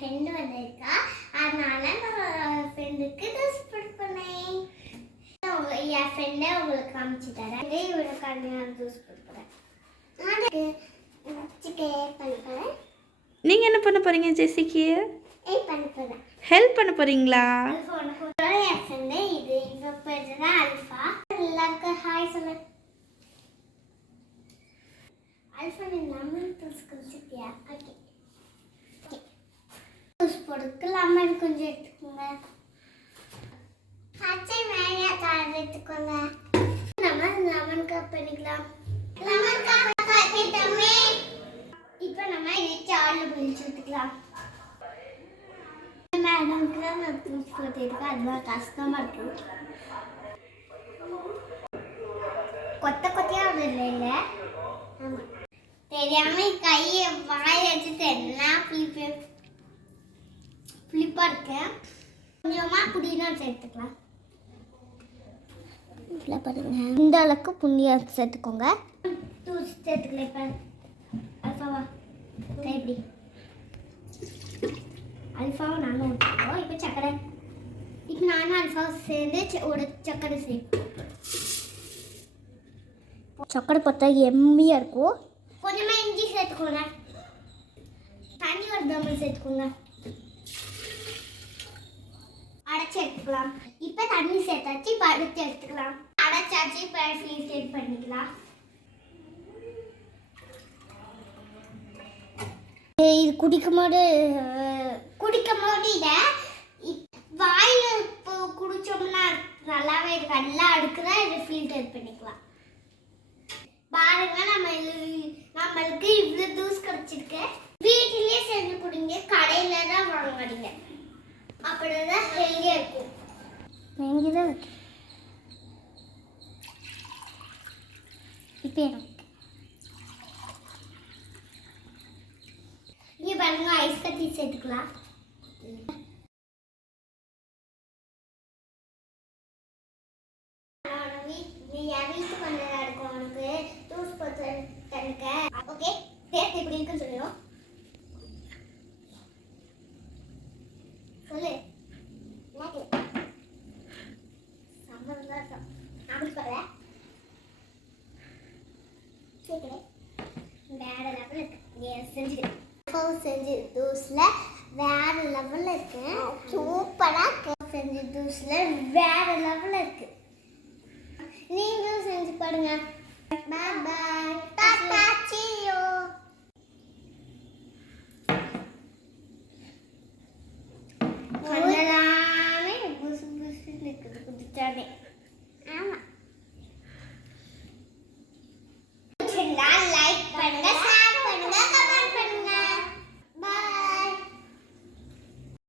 Friend வந்திருக்கா, அதனால நான் ஃப்ரெண்டுக்கு ட்ரெஸ் பண்ணேன். என் ஃப்ரெண்டை உங்களுக்கு காமிச்சு தரேன். இவருக்கான ஜூஸ் கொடுக்குறேன். நான் சிக்கன் பண்ணுறேன். நீங்கள் என்ன பண்ண போகிறீங்க ஜெஸ்ஸிக்கு? பண்ண போகிறேன். ஹெல்ப் பண்ண போகிறீங்களா? என் ஃப்ரெண்டு இது இவ பேர் தான் அல்ஃபா. எல்லாருக்கும் ஹாய் சொல்லு. அல்ஃபா நீ லெமன் ஜூஸ் குடிச்சிட்டியா? ஓகே ஜூஸ் போடுறதுக்கு லெமன் கொஞ்சம் எடுத்துக்கோங்க. பச்சை மிளகாய் எடுத்துக்கோங்க. நம்ம லெமன் கப் பண்ணிக்கலாம். லெமன் கப் பண்ணிட்டோமே. இப்போ நம்ம இதை சார்ல பிடிச்சி ஊற்றிக்கலாம். மேடம்க்கு தான் நான் ஜூஸ் போட்டுருக்கேன், அதுதான் கஷ்டமாக இருக்கும். கொத்தையாக விடல இல்லை. ஆமாம் தெரியாமல் கையை வாய் வச்சுட்டு எல்லாம் புளிப்பாக இருக்கேன். கொஞ்சமாக புதினா சேர்த்துக்கலாம். இல்லை பாருங்க, இந்த அளவுக்கு புண்ணியா சேர்த்துக்கோங்க. ஜூஸ் சேர்த்துக்கல. இப்போ அல்ஃபாவா எப்படி அல்ஃபாவை நானும் ஊற்றிக்குவோம். இப்போ சக்கரை, இப்போ நானும் அல்ஃபாவை சேர்ந்து ஒரு சக்கரை சேர்ப்போம். சக்கரை பார்த்தா எம்மியாக இருக்கும். கொஞ்சமாக இஞ்சி சேர்த்துக்கோங்க. தண்ணி ஒரு தம்மல் சேர்த்துக்கோங்க. அடைச்சி எடுத்துக்கலாம். இப்போ தண்ணி சேர்த்தாச்சு. இப்போ அடைச்சி எடுத்துக்கலாம். அடைச்சாச்சு. இப்போ ஃபில்டர் பண்ணிக்கலாம். இது குடிக்கும் போது இதை வாயில் இப்போ குடித்தோம்னா நல்லாவே இருக்கு. நல்லா அடுக்குதான் இதை ஃபில்டர் பண்ணிக்கலாம். பாருங்க, நம்மளுக்கு இவ்வளோ ஜூஸ் கிடச்சிருக்கு. வீட்டிலேயே செஞ்சு குடிங்க, கடையில் தான் வாங்காதீங்க. அப்படிதான் ஹெல்தியாக இருக்கும். எங்கேதான் இப்போ இங்கே பாருங்க, ஐஸ் கட்டி சேர்த்துக்கலாம். என் வீட்டுக்கு வந்ததா இருக்கும். உனக்கு ஜூஸ் போட்டு தருக்க. ஓகே, டேஸ்ட் எப்படி இருக்குன்னு சொல்லிடும். சொல்லு. வேற லெவல் இருக்கு. செஞ்சு ஜூஸ்ல வேற லெவல்ல இருக்கு. சூப்பரா செஞ்சு ஜூஸ்ல வேற லெவல்ல இருக்கு. நீங்களும் செஞ்சு பாருங்க. பாய் பாய்.